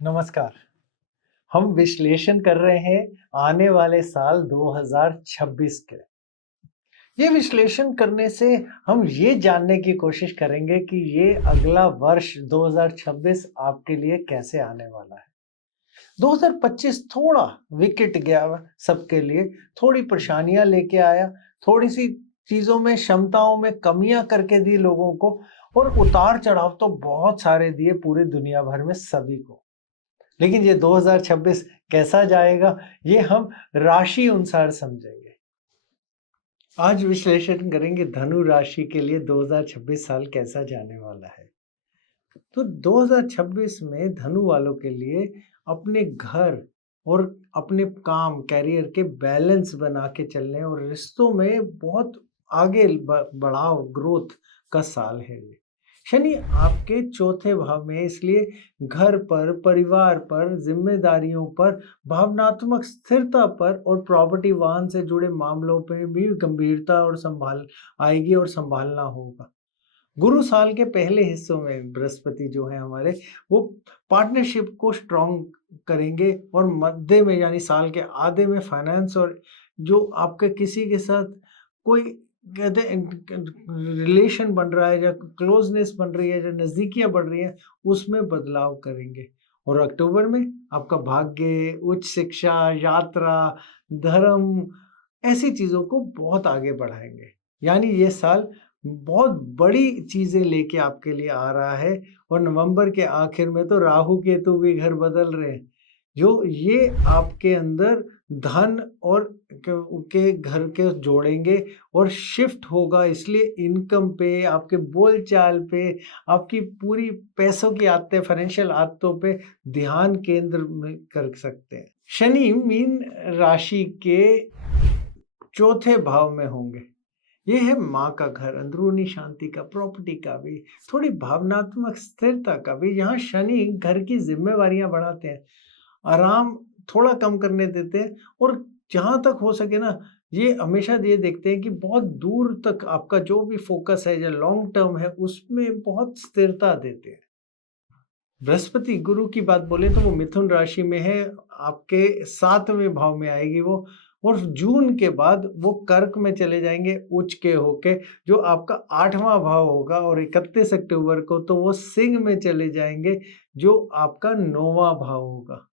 नमस्कार। हम विश्लेषण कर रहे हैं आने वाले साल 2026 के। ये विश्लेषण करने से हम ये जानने की कोशिश करेंगे कि ये अगला वर्ष 2026 आपके लिए कैसे आने वाला है। 2025 थोड़ा विकेट गया सबके लिए, थोड़ी परेशानियां लेके आया, थोड़ी सी चीजों में क्षमताओं में कमियां करके दी लोगों को, और उतार चढ़ाव तो बहुत सारे दिए पूरी दुनिया भर में सभी को। लेकिन ये 2026 कैसा जाएगा, ये हम राशि अनुसार समझेंगे। आज विश्लेषण करेंगे धनु राशि के लिए 2026 साल कैसा जाने वाला है। तो 2026 में धनु वालों के लिए अपने घर और अपने काम कैरियर के बैलेंस बना के चलने और रिश्तों में बहुत आगे बढ़ाव ग्रोथ का साल है ये। शनि आपके चौथे भाव में है, इसलिए घर पर, परिवार पर, जिम्मेदारियों पर, भावनात्मक स्थिरता पर और प्रॉपर्टी वाहन से जुड़े मामलों पे भी गंभीरता और संभाल आएगी और संभालना होगा। गुरु साल के पहले हिस्सों में बृहस्पति जो है हमारे, वो पार्टनरशिप को स्ट्रॉन्ग करेंगे और मध्य में यानी साल के आधे में फाइनेंस और जो आपके किसी के साथ कोई कहते हैं रिलेशन बन रहा है या क्लोजनेस बन रही है या नजदीकियां बढ़ रही हैं, उसमें बदलाव करेंगे। और अक्टूबर में आपका भाग्य, उच्च शिक्षा, यात्रा, धर्म, ऐसी चीजों को बहुत आगे बढ़ाएंगे। यानी ये साल बहुत बड़ी चीजें लेके आपके लिए आ रहा है। और नवंबर के आखिर में तो राहु केतु भी घर बदल रहे हैं, जो ये आपके अंदर धन और के घर के जोड़ेंगे और शिफ्ट होगा। इसलिए इनकम पे, आपके बोलचाल पे, आपकी पूरी पैसों की आदतें, फाइनेंशियल आदतों पे ध्यान केंद्र में कर सकते हैं। शनि मीन राशि के चौथे भाव में होंगे। ये है माँ का घर, अंदरूनी शांति का, प्रॉपर्टी का भी, थोड़ी भावनात्मक स्थिरता का भी। यहाँ शनि घर की जिम्मेवारियां बढ़ाते हैं, आराम थोड़ा कम करने देते हैं, और जहां तक हो सके ना, ये हमेशा ये देखते हैं कि बहुत दूर तक आपका जो भी फोकस है, जो लॉन्ग टर्म है, उसमें बहुत स्थिरता देते हैं। बृहस्पति गुरु की बात बोले तो वो मिथुन राशि में है, आपके 7वें भाव में आएगी वो। और जून के बाद वो कर्क में चले जाएंगे उच्च के होके, जो आपका 8वां भाव होगा। और 31 अक्टूबर को तो वो सिंह में चले जाएंगे, जो आपका 9वां भाव होगा।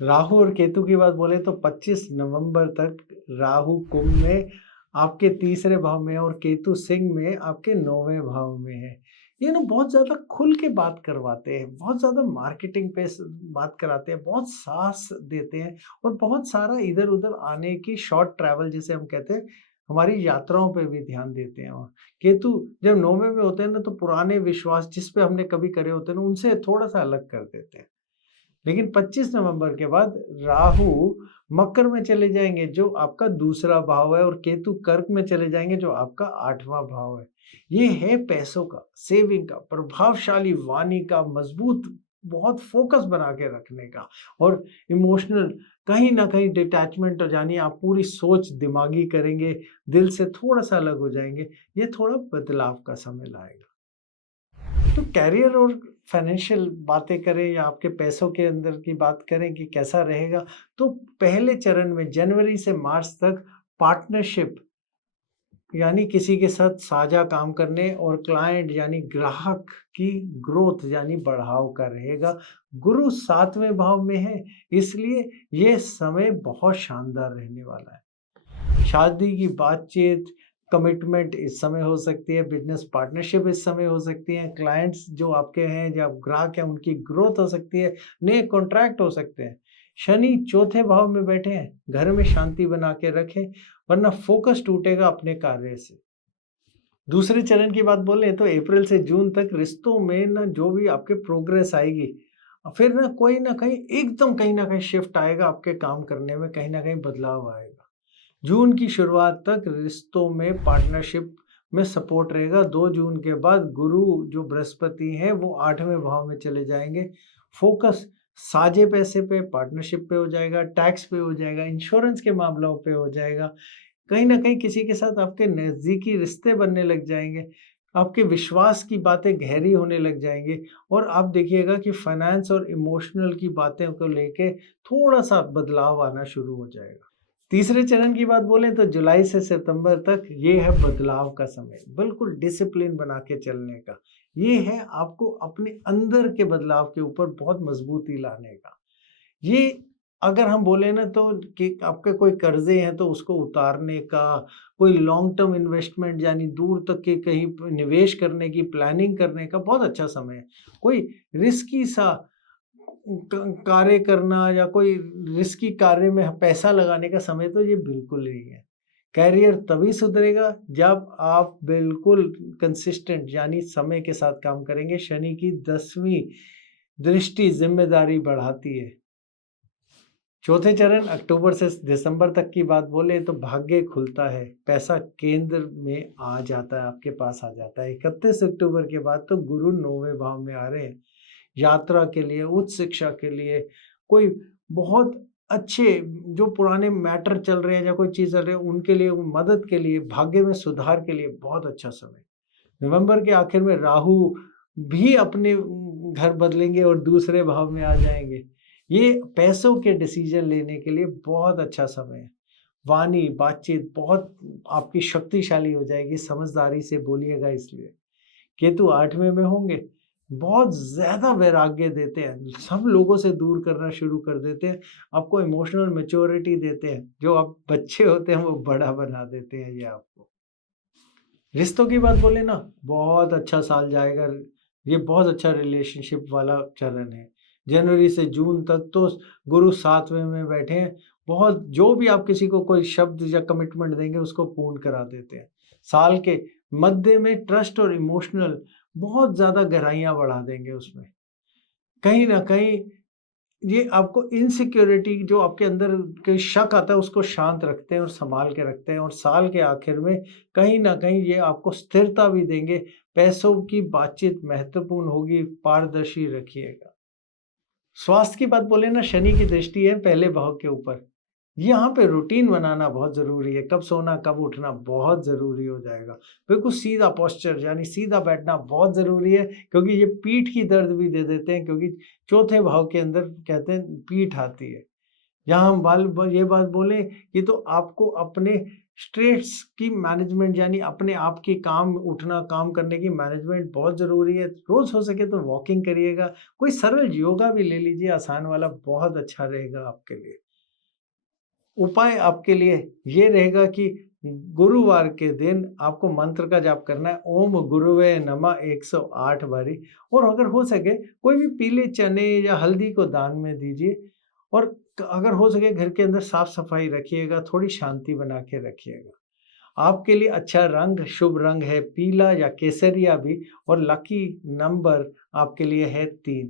राहु और केतु की बात बोले तो 25 नवंबर तक राहु कुंभ में आपके तीसरे भाव में और केतु सिंह में आपके 9वें भाव में है। ये ना बहुत ज्यादा खुल के बात करवाते हैं, बहुत ज्यादा मार्केटिंग पे बात कराते हैं, बहुत साहस देते हैं, और बहुत सारा इधर उधर आने की शॉर्ट ट्रैवल जिसे हम कहते हैं, हमारी यात्राओं पे भी ध्यान देते हैं। और केतु जब 9वें में होते हैं ना, तो पुराने विश्वास जिस पे हमने कभी करे होते हैं ना, उनसे थोड़ा सा अलग कर देते हैं। लेकिन 25 नवंबर के बाद राहु मकर में चले जाएंगे, जो आपका दूसरा भाव है, और केतु कर्क में चले जाएंगे, जो आपका 8वां भाव है। ये है पैसों का, सेविंग का, प्रभावशाली वाणी का, मजबूत बहुत फोकस बना के रखने का, और इमोशनल कहीं ना कहीं डिटैचमेंट हो जानी, आप पूरी सोच दिमागी करेंगे, दिल से थोड़ा सा अलग हो जाएंगे। ये थोड़ा बदलाव का समय लाएगा। तो कैरियर और फाइनेंशियल बातें करें या आपके पैसों के अंदर की बात करें कि कैसा रहेगा, तो पहले चरण में जनवरी से मार्च तक पार्टनरशिप यानी किसी के साथ साझा काम करने और क्लाइंट यानी ग्राहक की ग्रोथ यानी बढ़ाव का रहेगा। गुरु 7वें भाव में है, इसलिए ये समय बहुत शानदार रहने वाला है। शादी की बातचीत, कमिटमेंट इस समय हो सकती है, बिजनेस पार्टनरशिप इस समय हो सकती है, क्लाइंट्स जो आपके हैं, जो ग्राहक हैं, उनकी ग्रोथ हो सकती है, नए कॉन्ट्रैक्ट हो सकते हैं। शनि चौथे भाव में बैठे हैं, घर में शांति बना के रखें, वरना फोकस टूटेगा अपने कार्य से। दूसरे चरण की बात बोले तो अप्रैल से जून तक रिश्तों में ना जो भी आपके प्रोग्रेस आएगी, फिर ना कोई ना कहीं एकदम कहीं ना कहीं शिफ्ट आएगा, आपके काम करने में कहीं ना कहीं बदलाव आएगा। जून की शुरुआत तक रिश्तों में पार्टनरशिप में सपोर्ट रहेगा। 2 जून के बाद गुरु जो बृहस्पति हैं वो 8वें भाव में चले जाएंगे। फोकस साझे पैसे पे, पार्टनरशिप पे हो जाएगा, टैक्स पे हो जाएगा, इंश्योरेंस के मामलों पे हो जाएगा। कहीं न कहीं किसी के साथ आपके नज़दीकी रिश्ते बनने लग जाएँगे। आपके विश्वास की बातें गहरी होने लग जाएँगी और आप देखिएगा कि फाइनेंस और इमोशनल की बातें को लेके थोड़ा-सा बदलाव आना शुरू हो जाएगा। तीसरे चरण की बात बोलें तो जुलाई से सितंबर तक ये है बदलाव का समय, बिल्कुल डिसिप्लिन बना के चलने का। ये है आपको अपने अंदर के बदलाव के ऊपर बहुत मजबूती लाने का। ये अगर हम बोले ना तो कि आपके कोई कर्ज़े हैं तो उसको उतारने का, कोई लॉन्ग टर्म इन्वेस्टमेंट यानी दूर तक के कहीं प निवेश करने की प्लानिंग करने का बहुत अच्छा समय है। कोई रिस्की सा कार्य करना या कोई रिस्की कार्य में पैसा लगाने का समय तो ये बिल्कुल नहीं है। करियर तभी सुधरेगा जब आप बिल्कुल कंसिस्टेंट यानी समय के साथ काम करेंगे। शनि की 10वीं दृष्टि ज़िम्मेदारी बढ़ाती है। चौथे चरण अक्टूबर से दिसंबर तक की बात बोले तो भाग्य खुलता है, पैसा केंद्र में आ जाता है, आपके पास आ जाता है। 31 अक्टूबर के बाद तो गुरु 9वें भाव में आ रहे हैं। यात्रा के लिए, उच्च शिक्षा के लिए, कोई बहुत अच्छे जो पुराने मैटर चल रहे हैं या कोई चीज़ चल रही है, उनके लिए, मदद के लिए, भाग्य में सुधार के लिए बहुत अच्छा समय। नवंबर के आखिर में राहु भी अपने घर बदलेंगे और दूसरे भाव में आ जाएँगे। ये पैसों के डिसीज़न लेने के लिए बहुत अच्छा समय है। वाणी, बातचीत बहुत आपकी शक्तिशाली हो जाएगी, समझदारी से बोलिएगा इसलिए। केतु 8वें में होंगे, बहुत ज़्यादा वैराग्य देते हैं, सब लोगों से दूर करना शुरू कर देते हैं, आपको इमोशनल मैच्योरिटी देते हैं, जो आप बच्चे होते हैं वो बड़ा बना देते हैं ये आपको। रिश्तों की बात बोले ना, बहुत अच्छा साल जाएगा, ये बहुत अच्छा रिलेशनशिप वाला चरण है। जनवरी से जून तक तो गुरु 7वें में बैठे हैं, बहुत जो भी आप किसी को कोई शब्द या कमिटमेंट देंगे उसको पूर्ण करा देते हैं। साल के मध्य में ट्रस्ट और इमोशनल बहुत ज़्यादा गहराइयाँ बढ़ा देंगे उसमें। कहीं न कहीं ये आपको इनसिक्योरिटी जो आपके अंदर के शक आता है उसको शांत रखते हैं और सँभाल के रखते हैं और साल के आखिर में कहीं न कहीं ये आपको स्थिरता भी देंगे। पैसों की बातचीत महत्वपूर्ण होगी, पारदर्शी रखिएगा। स्वास्थ्य की बात बोले ना, शनि की दृष्टि है पहले भाव के ऊपर। यहाँ पे रूटीन बनाना बहुत ज़रूरी है, कब सोना, कब उठना बहुत ज़रूरी हो जाएगा। बिल्कुल सीधा पोस्चर यानी सीधा बैठना बहुत ज़रूरी है क्योंकि ये पीठ की दर्द भी दे देते हैं क्योंकि चौथे भाव के अंदर कहते हैं पीठ आती है। यहाँ हम ये बात बोले कि तो आपको अपने स्ट्रेस की मैनेजमेंट यानी अपने आप के काम उठना, काम करने की मैनेजमेंट बहुत ज़रूरी है। रोज़ हो सके तो वॉकिंग करिएगा, कोई सरल योगा भी ले लीजिए आसान वाला, बहुत अच्छा रहेगा आपके लिए। उपाय आपके लिए ये रहेगा कि गुरुवार के दिन आपको मंत्र का जाप करना है, ओम गुरुवे नमः 108 बारी और अगर हो सके कोई भी पीले चने या हल्दी को दान में दीजिए और अगर हो सके घर के अंदर साफ-सफाई रखिएगा, थोड़ी शांति बना के रखिएगा। आपके लिए अच्छा रंग, शुभ रंग है पीला या केसरिया भी और लकी नंबर आपके लिए है 3।